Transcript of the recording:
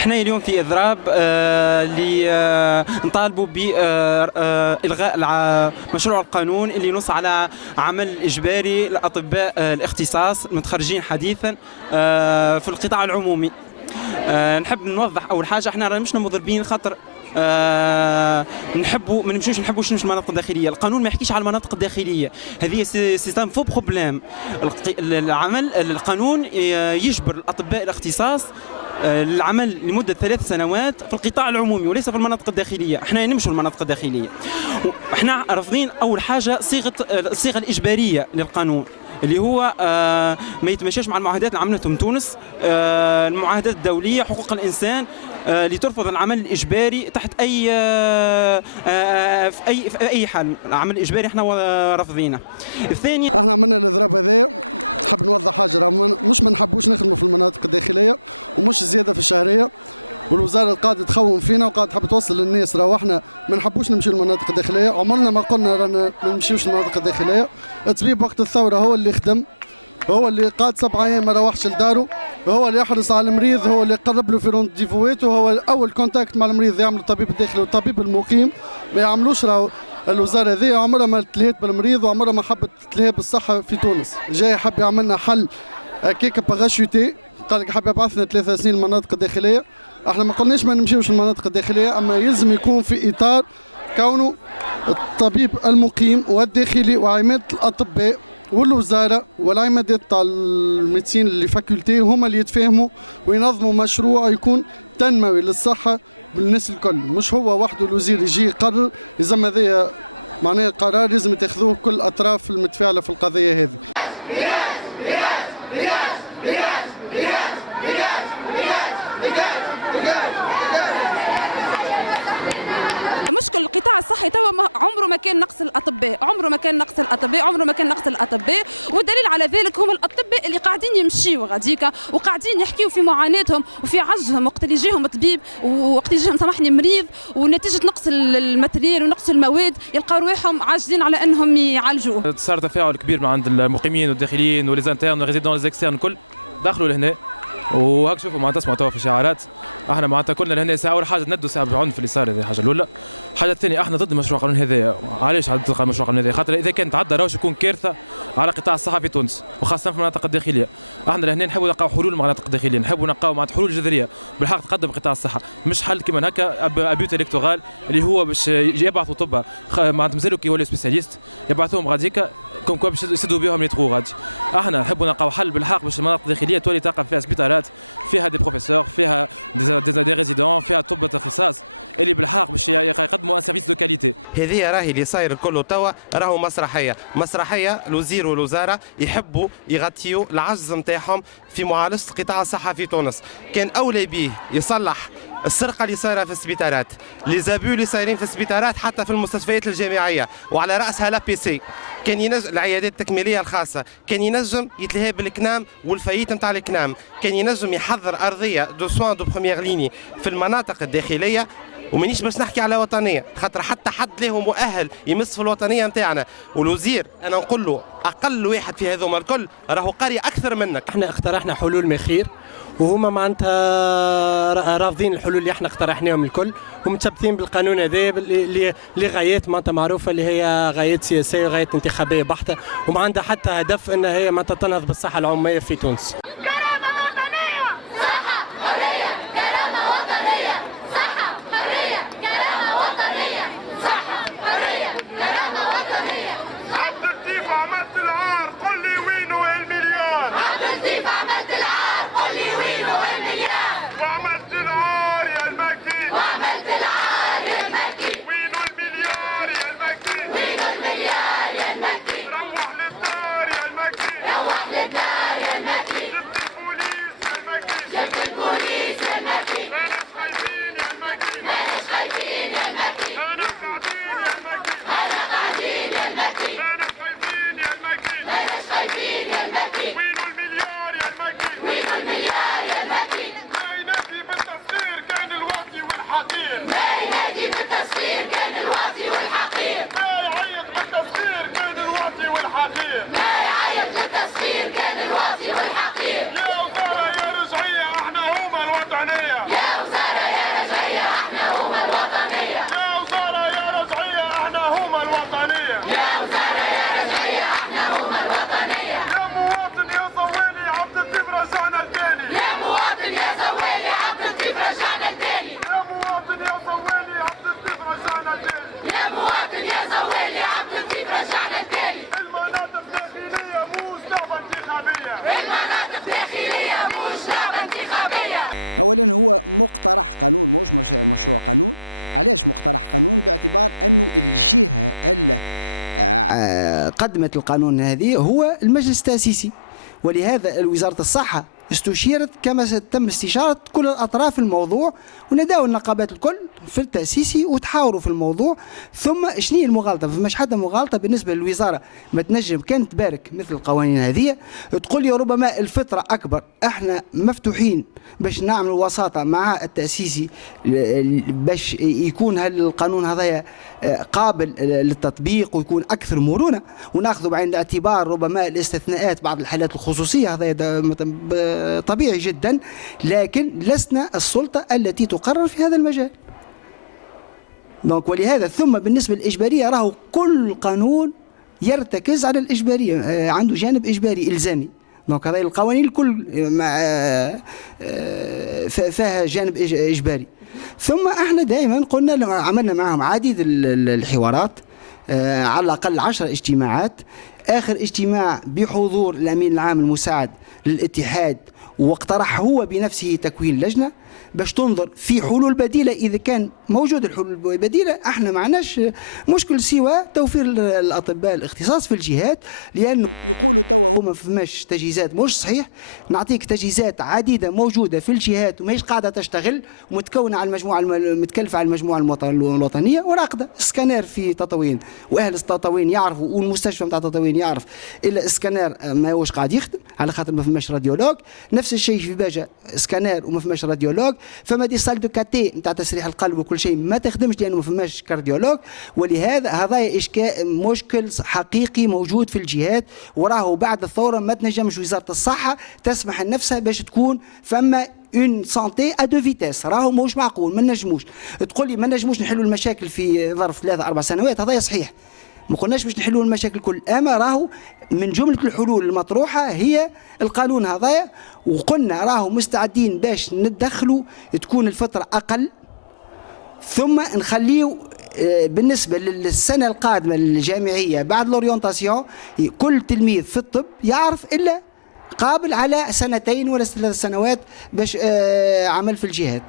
احنا اليوم في اضراب نطالبوا بالغاء مشروع القانون اللي نص على عمل اجباري لاطباء الاختصاص المتخرجين حديثا في القطاع العمومي. نحب نوضح اول حاجه احنا مش مضربين خاطر نحبوا ما نمشيوش المناطق الداخليه. القانون ما يحكيش على المناطق الداخليه، هذه سيستم فو بروبليم. القانون يجبر الاطباء الاختصاص العمل لمده 3 سنوات في القطاع العمومي وليس في المناطق الداخليه. احنا نمشوا المناطق الداخليه. احنا رافضين اول حاجه الصيغه الاجباريه للقانون اللي هو ما يتماشاش مع المعاهدات اللي عملتهم تونس، المعاهدات الدوليه حقوق الانسان اللي ترفض العمل الاجباري تحت في اي حال. العمل الاجباري احنا رافضينه. الثاني احنا عملنا الاضراب هذا. نحب نوضح حاجه، مش ما نحبوش نخدموا في المناطق الداخليه ومش زياده في الشهريه، والوزاره قاعده تخون فينا وقاعده تحب توصل للناس راهو احنا ما نحبوش نمشيو للمناطق الداخليه. عمرنا ما قلنا رانا ما نمشيوش للمناطق الداخليه. الطبيب وقت الثوره هو اللي خدم، هو اللي قعد 7 ايام ما روحش لدارو، هو اللي يحرص على المريض، هو اللي قرب له في رونديفوات، وهو اول كونتاكت مع المريض يعمل الطبيب الداخلي والطبيب المقيم. ما يعملوش راهو الوزاره هذه عمرها ما تلهيت بالمريض وعمرها ما حبت تلهي بالصحه في تونس. جاي حب يعملنا حل كيك باغاشوتي، قال لك حب يبعثنا 3 سنين المناطق الداخليه. احنا ما قلناش ما نمشيوش المناطق الداخليه، اما يلزم يكون في اطار كونه الطبيب المقيم والداخلي وعماده الاطباء والوزاره والعمادات تاع الميدسين اللي فاكولتي هما اللي يتفاهموا وينظموا مشروع يكون تنموي للصحه بالناس الكل. مش هو وحده الوزير يجي يقرر، لازم هذايا معناها قرار لازم تاخذوه كل الاطراف المتفاعله في القضيه هذه. مشكل القطاع الصحي توا عمره ما كان نقص الاطباء، والدليل على ذلك هم الاطباء اللي قاعدين يمشيوا غاديكا وقاعدين يحكيوا في معاناتهم وفي عجزهم وقت اللي يجيهم طبيب ووقت يجيهم سامحني مريض، ونتيجه نقص الماتريال ونقص المواد يلقاو رواحهم عاجزين على انهم يعالجوه. صار تفاعل كبير مع عند المقيمين والداخليين وليزانترن وريزيدون ليزيكسترن الكل دخلوا لهنا، وهاك شوفوا معناتها تسمعوا توا في الشعارات. احنا معناتها كلنا لهنا ساعه اول حاجه ندوا ساعه بالعنف اللي صار، هذه الحاجه الاولى. الحاجه الثانيه احنا ضد مشروع القانون هذا. علاش ضد مشروع القانون هذا؟ خاطر اذا كان تعدى راهوش يكون كارثه على قطاع الصحه في تونس وخاصه في المناطق الداخليه. احنا لهنا نحبوا نلقاو حلول المناطق الداخليه، نحبوا نلقاو معناتها حلول جذريه بالحق تقدم قطاع الصحه، مش حل كيما هكا ابيوت الكتورال اللي هو باش يبعثوا طب معناتها مازالوا كي يولوا سبيسياليست يبعثوهم غاديكا كوم كوا باش يسدوا بهم يتغوا غادي. احنا نحبوا نلقاو حل بالحق باش المناطق الداخليه تولي تلقى فيها سبيطارات، فيها دي بروفيسور، فيها دي ريزيدون، فيها طب اختصاص اللي بالحق باش يقدموا ان سيرفيس دو كاليتي. هذه راهي اللي صاير كله توا راهو مسرحيه. الوزير والوزاره يحبوا يغطيوا العجز نتاعهم في معالجه قطاع الصحه في تونس. كان اولى به يصلح السرقه اللي صايره في السبيطارات، لي زابو اللي صايرين في السبيطارات حتى في المستشفيات الجامعيه وعلى راسها لا بي سي. كان ينجم العيادات التكميليه الخاصه، كان ينجم يتلهى بالكنام والفايت نتاع الكنام، كان ينجم يحضر ارضيه دو سوان دو بروميير ليني في المناطق الداخليه. ومانيش باش نحكي على وطنيه خاطر حتى حد له مؤهل يمس في الوطنيه نتاعنا. والوزير انا نقول له اقل واحد في هذوما الكل راهو قاري اكثر منك. احنا اقترحنا حلول مخير وهما معناتها رافضين الحلول اللي احنا اقترحناهم الكل، ومتشبثين بالقانون هذا لغايات معناتها معروفه اللي هي غايات سياسيه وغايات انتخابيه بحته، وما عندها حتى هدف ان هي معناتها تنهض بالصحه العموميه في تونس. اولا هو مقترح قانون مش مشروع قانون. علاش مقترح قانون؟ باعتبار انه الجهه اللي قدمت القانون هذه هو المجلس التاسيسي، ولهذا وزاره الصحه استشيرت كما تم استشارة كل الأطراف في الموضوع، ونداوا النقابات الكل في التأسيسي وتحاوروا في الموضوع. ثم شنو المغالطة؟ فماش حتى مغالطة بالنسبة للوزارة ما تنجم كانت تبارك مثل القوانين هذه، تقول لي ربما الفترة أكبر، احنا مفتوحين باش نعمل وساطة مع التأسيسي باش يكون هالقانون هذا قابل للتطبيق ويكون أكثر مرونة، وناخذ بعين الاعتبار ربما الاستثناءات بعض الحالات الخصوصية، هذا طبيعي جدا، لكن لسنا السلطة التي تقرر في هذا المجال. دونك ولهذا ثم بالنسبة للإجبارية راهو كل قانون يرتكز على الإجبارية، عنده جانب إجباري إلزامي. دونك هذه القوانين الكل فيها جانب إجباري. ثم احنا دائما قلنا عملنا معهم عديد الحوارات، على الأقل 10 اجتماعات. آخر اجتماع بحضور الأمين العام المساعد للاتحاد، واقترح هو بنفسه تكوين لجنة باش تنظر في حلول بديلة إذا كان موجود الحلول البديلة. احنا ما عندناش مشكل سوى توفير الأطباء الاختصاص في الجهات، لأنه يقولوا توا هما فماش تجهيزات. مش صحيح، نعطيك تجهيزات عديدة موجودة في الجهات وماهيش قاعدة تشتغل، ومتكونة على المجموعة متكلفة على المجموعة الوطنية وراقدة. سكانير في تطاوين، وأهل تطاوين يعرفوا، والمستشفى نتاع تطاوين يعرف، إلا سكانير ما هوش قاعد يخدم على خاطر ما فماش راديولوج. نفس الشيء في باجة، سكانير وما فماش راديولوج. فما دي سال دو كاتي نتاع تسريح القلب وكل شيء ما تخدمش لانه ما فماش كارديولوج. ولهذا هذا مشكل حقيقي موجود في الجهات، وراه بعد الثوره ما تنجمش وزاره الصحه تسمح لنفسها باش تكون فما اون سانتي ا دو فيتاس. راهو مش معقول، ما نجموش تقول لي ما نجموش نحلوا المشاكل في ظرف 3-4 سنوات. هذا صحيح، ما قلناش باش نحلوا المشاكل كل، اما راهو من جمله الحلول المطروحه هي القانون هذايا، وقلنا راهو مستعدين باش ندخلوا تكون الفتره اقل، ثم نخليو بالنسبه للسنه القادمه الجامعيه بعد لوريونتاسيون كل تلميذ في الطب يعرف الا قابل على 2 ولا 3 سنوات باش عمل في الجهات.